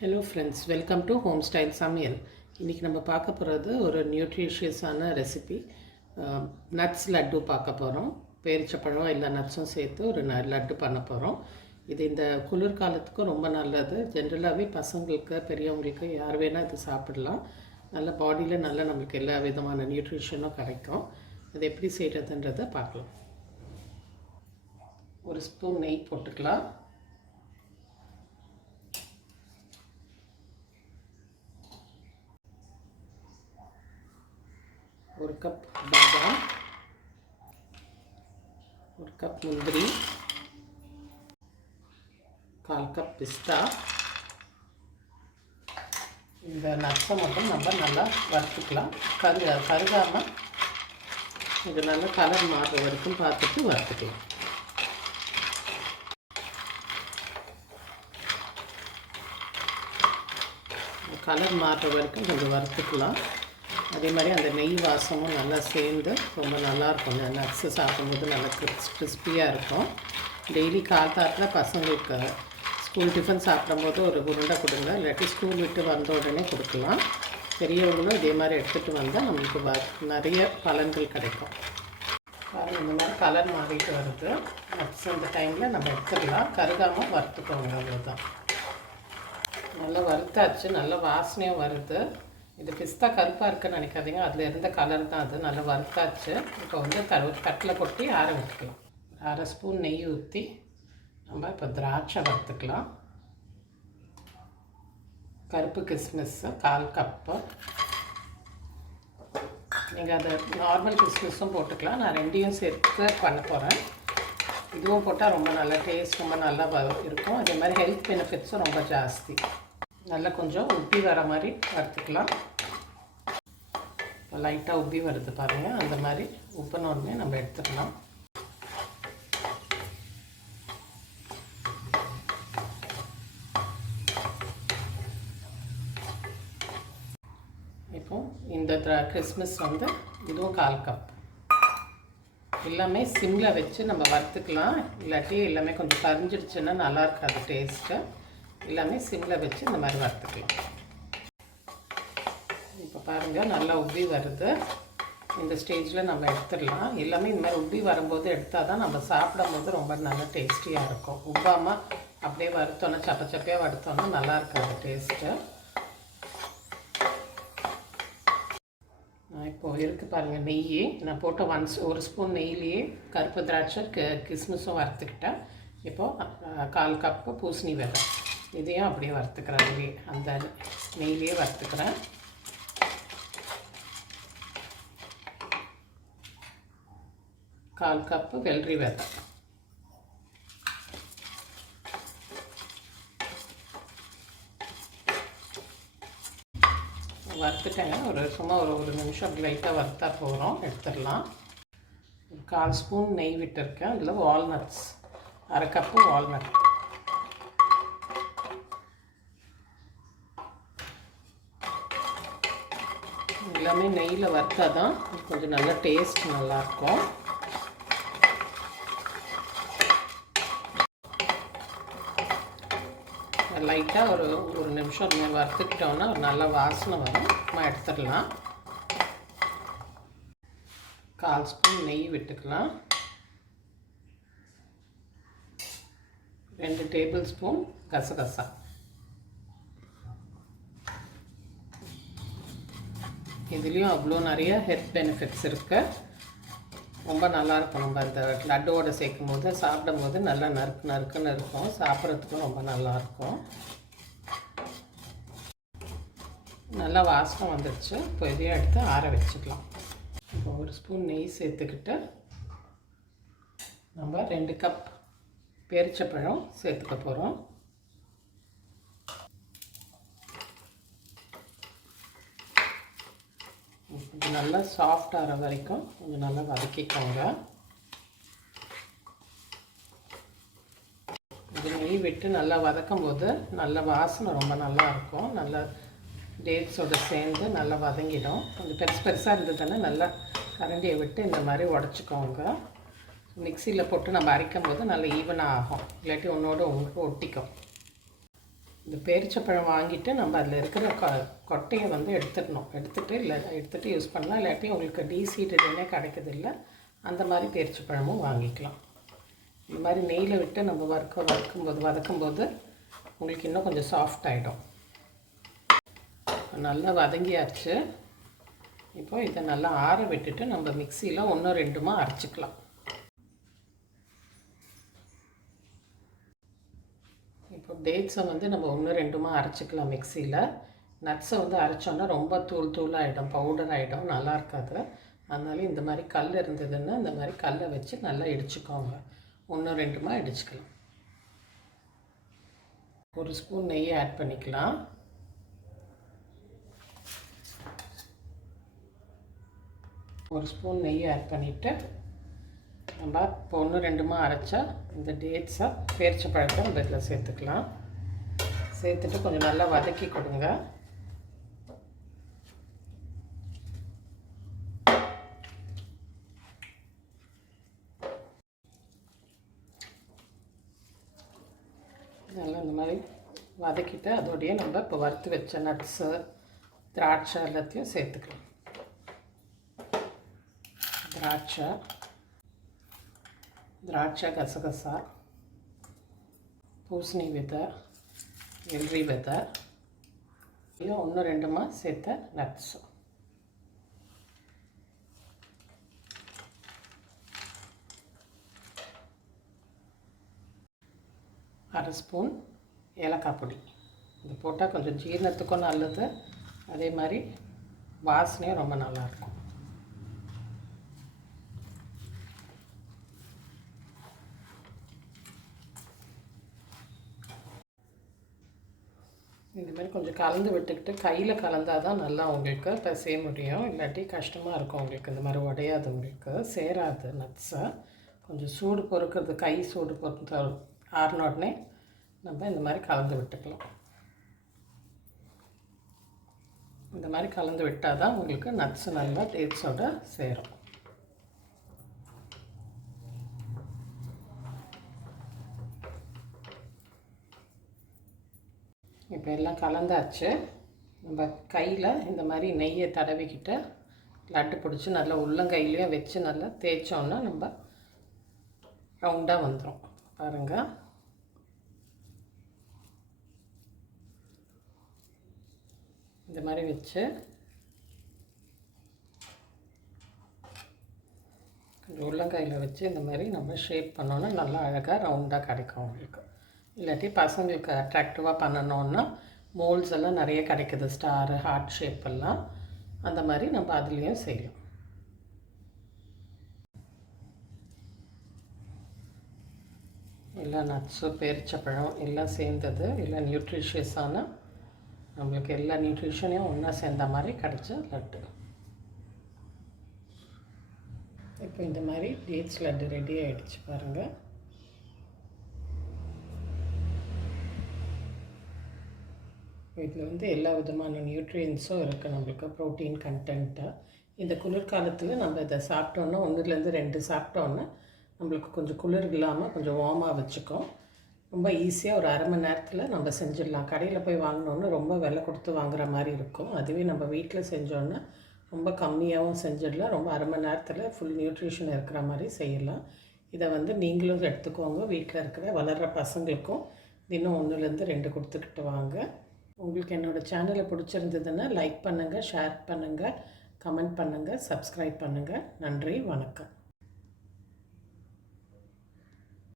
Hello friends, welcome to home style சமையல். இன்றைக்கி நம்ம பார்க்க போகிறது ஒரு நியூட்ரிஷியஸான ரெசிபி. நட்ஸ் லட்டு பார்க்க போகிறோம். பேரிச்சப்பழம் இல்லை நட்ஸும் சேர்த்து ஒரு லட்டு பண்ண போகிறோம். இது இந்த குளிர்காலத்துக்கும் ரொம்ப நல்லது. ஜென்ரலாகவே பசங்களுக்கு பெரியவங்களுக்கு யார் வேணால் இது சாப்பிடலாம். நல்ல பாடியில் நல்ல நம்மளுக்கு எல்லா விதமான நியூட்ரிஷனும் கிடைக்கும். அது எப்படி செய்கிறதுன்றதை பார்க்கலாம். ஒரு ஸ்பூன் நெய் போட்டுக்கலாம். ஒரு கப் பாதாம், ஒரு கப் முந்திரி, 1/4 கப் பிஸ்தா. இந்த நட்ஸை மட்டும் நம்ம நல்லா வறுத்துக்கலாம். கருகாமல் இது நல்லா கலர் மாறுற வரைக்கும் பார்த்துட்டு வறுத்துக்கலாம். கலர் மாறுற வரைக்கும் கொஞ்சம் வறுத்துக்கலாம். அதே மாதிரி அந்த நெய் வாசமும் நல்லா சேர்ந்து ரொம்ப நல்லாயிருக்கும். இந்த நட்ஸு சாப்பிடும்போது நல்லா கிறிஸ்பியாக இருக்கும். டெய்லி காலத்தாத்தில் பசங்களுக்கு ஸ்கூல் டிஃபன் சாப்பிடும்போது ஒரு உருண்டை கொடுங்க, இல்லாட்டி ஸ்கூல் விட்டு வந்த உடனே கொடுக்கலாம். பெரியவங்களும் இதே மாதிரி எடுத்துகிட்டு வந்தால் நம்மளுக்கு நிறைய பலன்கள் கிடைக்கும். இந்த மாதிரி கலர் மாறிட்டு வருது. நட்ஸ் இந்த டைமில் நம்ம எடுத்துக்கலாம். கருகாமல் வறுத்துக்கோங்க, அவ்வளோதான். நல்லா வறுத்தாச்சு, நல்லா வாசனையும் வருது. இது பிஸ்தா கருப்பாக இருக்குன்னு நினைக்காதீங்க, அதில் இருந்த கலர் தான் அது. நல்லா வறுத்தாச்சு. இப்போ வந்து ஒரு தட்டில் கொட்டி ஆற விட்டுக்கலாம். 1/2 ஸ்பூன் நெய் ஊற்றி நம்ம இப்போ திராட்சை வறுத்துக்கலாம். கருப்பு கிஸ்மிஸ்ஸு 1/4 கப்பு. நீங்கள் அதை நார்மல் கிஸ்மிஸும் போட்டுக்கலாம். நான் ரெண்டையும் சேர்த்து பண்ண போகிறேன். இதுவும் போட்டால் ரொம்ப நல்லா டேஸ்ட் ரொம்ப நல்லா இருக்கும். அதே மாதிரி ஹெல்த் பெனிஃபிட்ஸும் ரொம்ப ஜாஸ்தி. நல்லா கொஞ்சம் உப்பி வர மாதிரி வறுத்துக்கலாம். லைட்டாக உப்பி வருது பாருங்கள். அந்த மாதிரி உப்பினோடனே நம்ம எடுத்துக்கலாம். இப்போ இந்த கிறிஸ்மஸ் வந்து இதுவும் 1/4 கப். எல்லாமே சிம்மில் வச்சு நம்ம வறுத்துக்கலாம். இல்லாட்டி எல்லாமே கொஞ்சம் கரிஞ்சிடுச்சுன்னா நல்லா இருக்காது டேஸ்ட்டு. எல்லாமே சிம்மில் வச்சு இந்த மாதிரி வறுத்துக்கலாம். இப்போ பாருங்கள், நல்லா உப்பி வருது. இந்த ஸ்டேஜில் நம்ம எடுத்துடலாம். எல்லாமே இந்த மாதிரி உப்பி வரும்போது எடுத்தால் தான் நம்ம சாப்பிடும் போது ரொம்ப நல்லா டேஸ்டியாக இருக்கும். உப்பாமல் அப்படியே வறுத்தோன்னா சப்பையாக வறுத்தோன்னா நல்லா இருக்காது டேஸ்ட்டு. இப்போது இருக்குது பாருங்கள் நெய். நான் போட்ட 1 ஸ்பூன் நெய்லேயே கருப்பு திராட்சை கிஸ்மிஸும் வறுத்துக்கிட்டேன். இப்போது 1/4 கப்பு பூசணி விதை, இதையும் அப்படியே வறுத்துக்கிறேன். அந்த நெய்லேயே வறுத்துக்கிறேன். கால் கப்பு வெள்ளரி விதை, வறுத்துட்டேங்க. சும்மா ஒரு நிமிஷம் அப்படி லைட்டாக வறுத்தா போகிறோம், எடுத்துடலாம். 1/4 ஸ்பூன் நெய் விட்டுருக்கேன். அதில் வால்நட்ஸ் 1/2 கப்பு வால்நட், எல்லாமே நெய்யில் வறுத்தா தான் கொஞ்சம் நல்லா டேஸ்ட் நல்லாயிருக்கும். லைட்டாக ஒரு நிமிஷம் வறுத்துக்கிட்டோன்னா ஒரு நல்ல வாசனை வரும். நம்ம எடுத்துடலாம். 1/4 ஸ்பூன் நெய் விட்டுக்கலாம். 2 டேபிள் ஸ்பூன் கசகசா. இதுலேயும் அவ்வளோ நிறைய ஹெல்த் பெனிஃபிட்ஸ் இருக்குது. ரொம்ப நல்லாயிருக்கும். நம்ம அந்த லட்டோடு சேர்க்கும் போது சாப்பிடும் போது நல்லா நறுக்குன்னு இருக்கும். சாப்பிட்றதுக்கும் ரொம்ப நல்லாயிருக்கும். நல்லா வாசனை வந்துடுச்சு. இப்போ இதையும் எடுத்து ஆற வச்சுக்கலாம். இப்போ 1 ஸ்பூன் நெய் சேர்த்துக்கிட்டு நம்ம 2 கப் பேரிச்சப்பழம் சேர்த்துக்க போகிறோம். கொஞ்சம் நல்லா சாஃப்ட் ஆகிற வரைக்கும் கொஞ்சம் நல்லா வதக்கிக்கோங்க. இது நெய் விட்டு நல்லா வதக்கும் போது நல்ல வாசனை ரொம்ப நல்லா இருக்கும். நல்லா டேட்ஸோடு சேர்ந்து நல்லா வதங்கிடும். கொஞ்சம் பெருசாக இருந்ததுன்னா நல்லா கரண்டியை விட்டு இந்த மாதிரி உடச்சிக்கோங்க. மிக்சியில் போட்டு நம்ம அரைக்கும் போது நல்லா ஈவனாக ஆகும். இல்லாட்டி ஒன்றோடு ஒட்டிக்கும். இந்த பேரிச்சப்பழம் வாங்கிட்டு நம்ம அதில் இருக்கிற கொட்டையை வந்து எடுத்துகிட்டு யூஸ் பண்ணலாம். இல்லாட்டி உங்களுக்கு டீசீடட்னே கிடைக்குது இல்லை, அந்த மாதிரி பேரிச்சப்பழமும் வாங்கிக்கலாம். இந்த மாதிரி நெய்யில் விட்டு நம்ம வதக்கும்போது உங்களுக்கு இன்னும் கொஞ்சம் சாஃப்ட் ஆகிடும். நல்லா வதங்கியாச்சு. இப்போ இதை நல்லா ஆற விட்டுட்டு நம்ம மிக்சியில் 1-2 அரைச்சிக்கலாம். இப்போ டேட்ஸை வந்து நம்ம 1-2 அரைச்சிக்கலாம் மிக்சியில். நட்ஸை வந்து அரைச்சோன்னா ரொம்ப தூளாகிடும், பவுடர் ஆகிடும், நல்லா இருக்காது. அதனால இந்த மாதிரி கல் இருந்ததுன்னா இந்த மாதிரி கல்லை வச்சு நல்லா இடிச்சுக்கோங்க. 1-2 இடிச்சுக்கலாம். 1 ஸ்பூன் நெய்யை ஆட் பண்ணிக்கலாம். ஒரு ஸ்பூன் நெய் ஆட் பண்ணிவிட்டு நம்ம இப்போ 1-2 அரைச்சா இந்த டேட்ஸை பேரிச்சப்பழத்தை நம்ம இதில் சேர்த்துக்கலாம். சேர்த்துட்டு கொஞ்சம் நல்லா வதக்கி கொடுங்க. நல்லா இந்த மாதிரி வதக்கிட்டு அதோடையே நம்ம இப்போ வறுத்து வச்ச நட்ஸு, திராட்சை எல்லாத்தையும் சேர்த்துக்கலாம். திராட்சை, கசகசா, பூசணி விதை, வெள்ளரி விதை, இன்னும் 1-2 சேர்த்த நட்ஸு. அரை ஸ்பூன் ஏலக்காய் பொடி. இது போட்டால் கொஞ்சம் ஜீரணத்துக்கும் நல்லது, அதே மாதிரி வாசனையும் ரொம்ப நல்லாயிருக்கும். இந்த மாதிரி கொஞ்சம் கலந்து விட்டுக்கிட்டு கையில் கலந்தால் தான் நல்லா உங்களுக்கு பிசைய முடியும். இல்லாட்டி கஷ்டமாக இருக்கும் உங்களுக்கு. இந்த மாதிரி உடையாது, உங்களுக்கு சேராது நட்ஸை. கொஞ்சம் சூடு பொறுக்கிறது, கை சூடு பொறுத்து ஆறின உடனே நம்ம இந்த மாதிரி கலந்து விட்டுக்கலாம். இந்த மாதிரி கலந்து விட்டால் தான் உங்களுக்கு நட்ஸு நல்லா டேட்ஸோடு சேரும். இப்போ எல்லாம் கலந்தாச்சு. நம்ம கையில் இந்த மாதிரி நெய்யை தடவிக்கிட்டு லட்டு பிடிச்சி நல்லா உள்ளங்கையிலையும் வச்சு நல்லா தேய்ச்சோன்னா நம்ம ரவுண்டாக வந்துடும். பாருங்கள், இந்த மாதிரி வச்சு கொஞ்சம் உள்ளங்கையில் வச்சு இந்த மாதிரி நம்ம ஷேப் பண்ணோன்னா நல்லா அழகாக ரவுண்டாக கிடைக்கும் உங்களுக்கு. இல்லாட்டி பசங்களுக்கு அட்ராக்டிவாக பண்ணணுன்னா மோல்ட்ஸ் எல்லாம் நிறைய கிடைக்குது, ஸ்டார், ஹார்ட் ஷேப் எல்லாம். அந்த மாதிரி நம்ம அதுலேயும் செய்யலாம். எல்லா நட்ஸு, பேரிச்சப்பழம் எல்லாம் சேர்ந்தது, எல்லாம் நியூட்ரிஷியஸான நம்மளுக்கு எல்லா நியூட்ரிஷனையும் ஒன்றா சேர்ந்த மாதிரி கிடச்ச லட்டு. இப்போ இந்த மாதிரி டேட்ஸ் லட்டு ரெடி ஆகிடுச்சு பாருங்கள். இதில் வந்து எல்லா விதமான நியூட்ரியன்ஸும் இருக்குது நம்மளுக்கு, ப்ரோட்டீன் கண்டென்ட்டு. இந்த குளிர்காலத்தில் நம்ம இதை சாப்பிட்டோன்னா 1-2 சாப்பிட்டோன்னா நம்மளுக்கு கொஞ்சம் குளிர் இல்லாமல் கொஞ்சம் வார்மாக வச்சுக்கும். ரொம்ப ஈஸியாக ஒரு அரை மணி நேரத்தில் நம்ம செஞ்சிடலாம். கடையில் போய் வாங்கினோன்னா ரொம்ப விலை கொடுத்து வாங்குகிற மாதிரி இருக்கும். அதுவே நம்ம வீட்டில் செஞ்சோன்னா ரொம்ப கம்மியாகவும் செஞ்சிடலாம். ரொம்ப அரை மணி நேரத்தில் ஃபுல் நியூட்ரிஷன் இருக்கிற மாதிரி செய்யலாம். இதை வந்து நீங்களும் எடுத்துக்கோங்க. வீட்டில் இருக்கிற வளர்கிற பசங்களுக்கும் இன்னும் 1-2 கொடுத்துக்கிட்டு வாங்க. உங்களுக்கு என்னோடய சேனலை பிடிச்சிருந்ததுன்னா லைக் பண்ணுங்கள், ஷேர் பண்ணுங்கள், கமெண்ட் பண்ணுங்கள், சப்ஸ்கிரைப் பண்ணுங்கள். நன்றி, வணக்கம்.